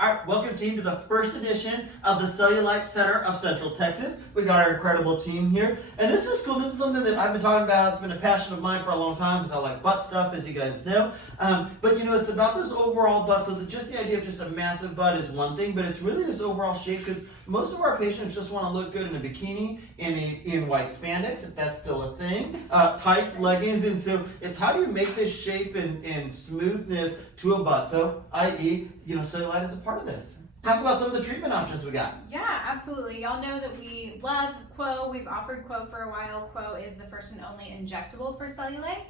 All right, welcome team to the first edition of the Cellulite Center of Central Texas. We got our incredible team here, and this is cool. This is something that I've been talking about. It's been a passion of mine for a long time because I like butt stuff, as you guys know. But you know, it's about this overall butt. So just the idea of just a massive butt is one thing, but it's really this overall shape because most of our patients just want to look good in a bikini, in white spandex, if that's still a thing, tights, leggings, and so it's how do you make this shape and smoothness to a butt? So, i.e., you know, cellulite is a part of this. Talk about some of the treatment options we got. Yeah, absolutely. Y'all know that we love Qwo. We've offered Qwo for a while. Qwo is the first and only injectable for cellulite.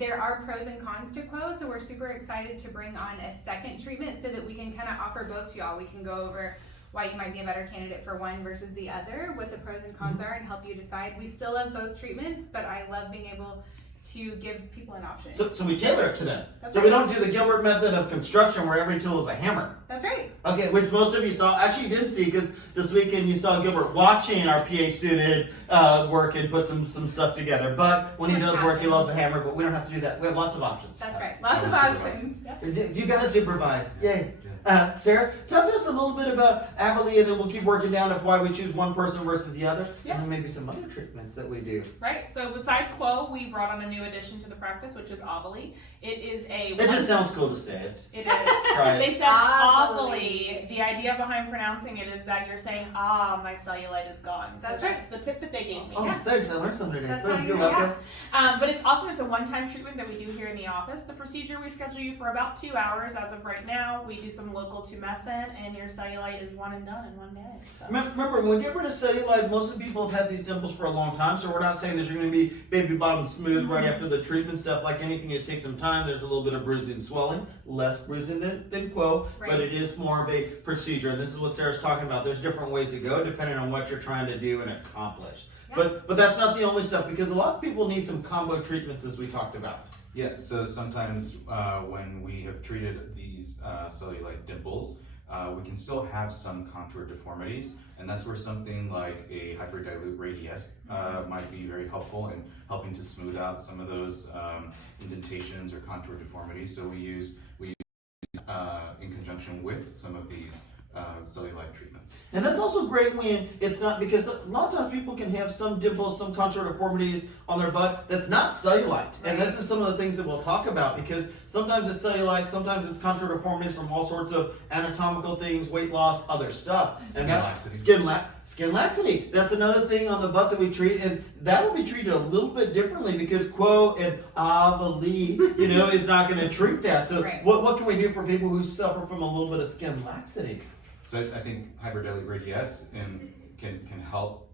There are pros and cons to Qwo, so we're super excited to bring on a second treatment so that we can kind of offer both to y'all. We can go over why you might be a better candidate for one versus the other, what the pros and cons are, and help you decide. We still love both treatments, but I love being able to give people an option. So we tailor it to them. That's so right. we don't do the Gilbert method of construction where every tool is a hammer. That's right. Okay, which most of you saw. Actually, you didn't see because this weekend you saw Gilbert watching our PA student work and put some stuff together. But when he does work, he loves a hammer, but we don't have to do that. We have lots of options. That's right. Lots of options. Yep. You got to supervise. Yay. Sarah, talk to us a little bit about Aveli, and then we'll keep working down of why we choose one person versus the other, and then maybe some other treatments that we do. Right, so besides Qwo, we brought on a new addition to the practice, which is Aveli. It is a... It just sounds cool to say it. It is. Right. They said Aveli. The idea behind pronouncing it is that you're saying, ah, my cellulite is gone. That's so right. That's the tip that they gave me. Oh, thanks. I learned something today. That's how You're you welcome. But it's awesome. It's a one-time treatment that we do here in the office. The procedure, we schedule you for about 2 hours. As of right now, we do some local tumescent, and your cellulite is one and done in one day. So. Remember, when we get rid of cellulite, most of the people have had these dimples for a long time, so we're not saying that you're going to be baby bottom smooth right after the treatment stuff. Like anything, it takes some time. There's a little bit of bruising and swelling, less bruising than Qwo, but it is more of a procedure, and this is what Sarah's talking about. There's different ways to go depending on what you're trying to do and accomplish. Yeah. But that's not the only stuff, because a lot of people need some combo treatments, as we talked about. Yeah, so sometimes when we have treated these cellulite dimples, we can still have some contour deformities, and that's where something like a hyperdilute radius might be very helpful in helping to smooth out some of those indentations or contour deformities. So we use in conjunction with some of these cellulite treatments. And that's also great when it's not, because a lot of times people can have some dimples, some contour deformities on their butt that's not cellulite. And this is some of the things that we'll talk about, because sometimes it's cellulite, sometimes it's contour deformities from all sorts of anatomical things, weight loss, other stuff. Skin laxity. Skin laxity. That's another thing on the butt that we treat, and that'll be treated a little bit differently because Qwo and Avéli, you know, is not going to treat that. So what can we do for people who suffer from a little bit of skin laxity? So I think hyperdilute radius can help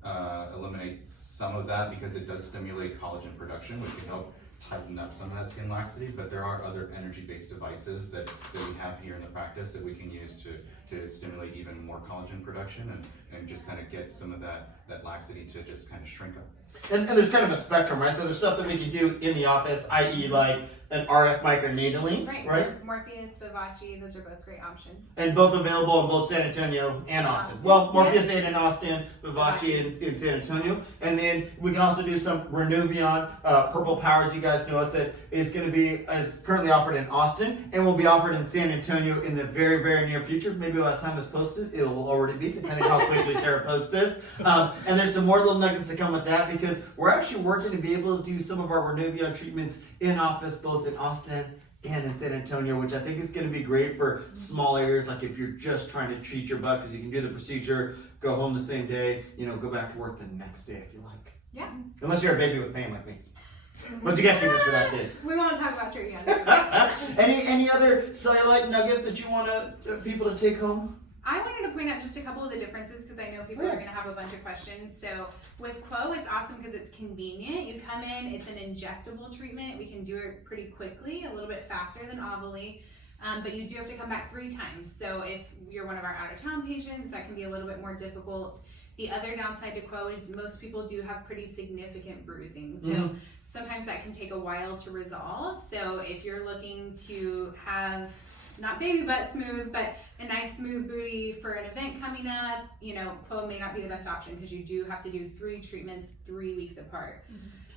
eliminate some of that, because it does stimulate collagen production, which can help tighten up some of that skin laxity. But there are other energy-based devices that we have here in the practice that we can use to stimulate even more collagen production and just kind of get some of that laxity to just kind of shrink up. And there's kind of a spectrum, right? So there's stuff that we can do in the office, i.e. like an RF microneedling, right? Morpheus, Vivace, those are both great options. And both available in both San Antonio and Austin. Well, Morpheus and in Austin, Vivace in San Antonio. And then we can also do some Renuvion, Purple Powers, you guys know it, that is going to be is currently offered in Austin and will be offered in San Antonio in the very, very near future. Maybe by the time it's posted, it will already be, depending on how quickly Sarah posts this. And there's some more little nuggets to come with that, because we're actually working to be able to do some of our Renuvion treatments in office, both in Austin and in San Antonio, which I think is going to be great for small areas, like if you're just trying to treat your butt, because you can do the procedure, go home the same day, you know, go back to work the next day if you like. Yeah. Unless you're a baby with pain like me. But you get treatments for that too. We won't talk about treatment. Any other cellulite nuggets that you want people to take home? I wanted to point out just a couple of the differences, because I know people are going to have a bunch of questions. So with Qwo, it's awesome because it's convenient. You come in, it's an injectable treatment. We can do it pretty quickly, a little bit faster than Aveli. But you do have to come back 3 times. So if you're one of our out-of-town patients, that can be a little bit more difficult. The other downside to Qwo is most people do have pretty significant bruising. So sometimes that can take a while to resolve. So if you're looking to have not baby butt smooth, but a nice smooth booty for an event coming up, you know, Qwo may not be the best option, because you do have to do 3 treatments 3 weeks apart.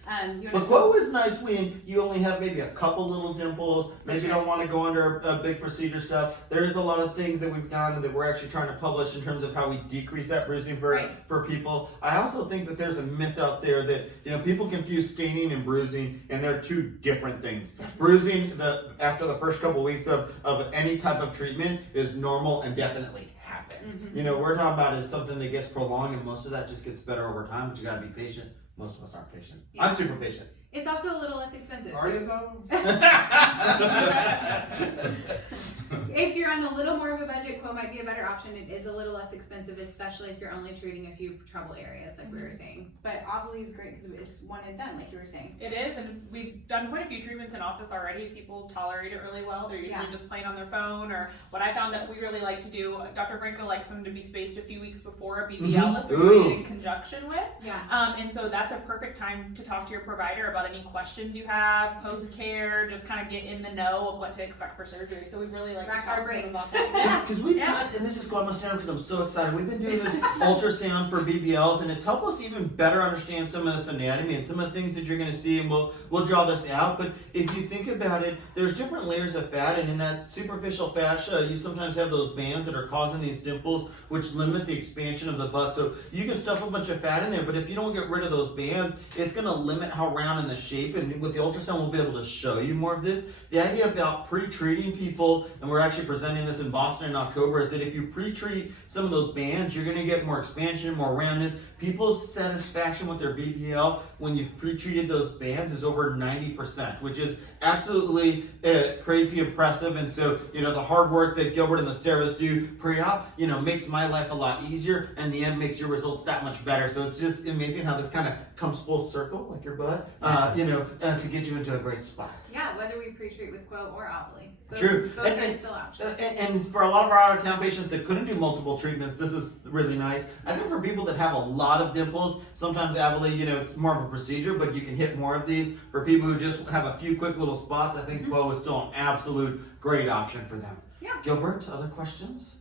You But wanna Qwo is nice when you only have maybe a couple little dimples, maybe you don't want to go under a big procedure stuff. There is a lot of things that we've done that we're actually trying to publish in terms of how we decrease that bruising for people. I also think that there's a myth out there that people confuse staining and bruising, and they're two different things. Bruising after the first couple weeks of any type of treatment is normal and definitely happens. We're talking about is something that gets prolonged, and most of that just gets better over time, but you got to be patient. Most of us aren't patient. Yeah. I'm super patient. It's also a little less expensive. Are you though? If you're on a little more of a budget, Qwo might be a better option. It is a little less expensive, especially if you're only treating a few trouble areas, like we were saying. But Aveli is great because it's one and done, like you were saying. It is, and we've done quite a few treatments in office already. People tolerate it really well. They're usually just playing on their phone, or what I found that we really like to do, Dr. Franco likes them to be spaced a few weeks before a BBL if they're doing it in conjunction with. Yeah. And so that's a perfect time to talk to your provider about any questions you have, post-care, just kind of get in the know of what to expect for surgery. So we really like to Rack talk our to them brains. about that. Because we've got, and this is going to stand because I'm so excited. We've been doing this ultrasound for BBLs, and it's helped us even better understand some of this anatomy and some of the things that you're going to see, and we'll draw this out. But if you think about it, there's different layers of fat, and in that superficial fascia, you sometimes have those bands that are causing these dimples, which limit the expansion of the butt. So you can stuff a bunch of fat in there, but if you don't get rid of those bands, it's going to limit how round in the shape. And with the ultrasound, we'll be able to show you more of this. The idea about pre-treating people, and we're actually presenting this in Boston in October, is that if you pre-treat some of those bands, you're going to get more expansion, more roundness. People's satisfaction with their BBL when you've pre-treated those bands is over 90%, which is absolutely crazy impressive. And so, the hard work that Gilbert and the Sarahs do pre-op, makes my life a lot easier, and the end makes your results that much better. So it's just amazing how this kind of comes full circle, like your butt, to get you into a great spot. Yeah, whether we pre-treat with Qwo or Aveli. True. Both are still options. And for a lot of our out-of-town patients that couldn't do multiple treatments, this is really nice. I think for people that have a lot of dimples, sometimes Aveli, it's more of a procedure, but you can hit more of these. For people who just have a few quick little spots, I think Qwo is still an absolute great option for them. Yeah. Gilbert, other questions?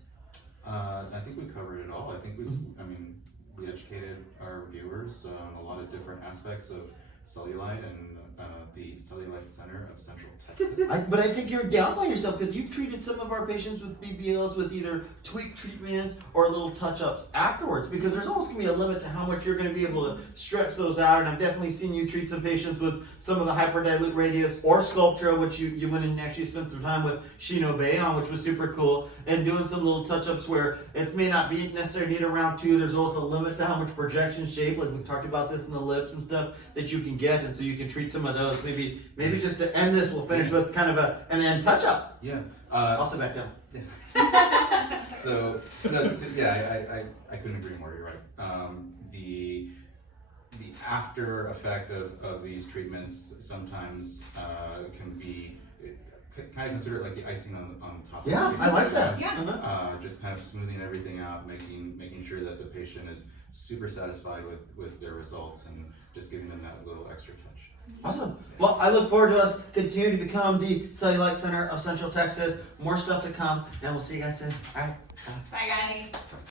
I think we covered it all. I think we educated our viewers on a lot of different aspects of Cellulite and the Cellulite Center of Central Texas. But I think you're downplaying yourself because you've treated some of our patients with BBLs with either tweak treatments or little touch-ups afterwards, because there's almost going to be a limit to how much you're going to be able to stretch those out. And I've definitely seen you treat some patients with some of the hyperdilute radius or Sculptra, which you went and actually spent some time with Shino Bay on, which was super cool, and doing some little touch-ups where it may not be necessarily need a round two. There's also a limit to how much projection shape, like we've talked about this in the lips and stuff, that you can get, and so you can treat some of those. Maybe just to end this, we'll finish with kind of an end touch-up. Yeah. I'll sit back down. So I couldn't agree more. You're right. The after effect of these treatments sometimes can be kind of considered like the icing on top. Yeah, of I like that. Yeah. Just kind of smoothing everything out, making sure that the patient is super satisfied with their results, and just giving them that little extra touch. Awesome. Well, I look forward to us continuing to become the Cellulite Center of Central Texas. More stuff to come, and we'll see you guys soon. All right. Bye, guys.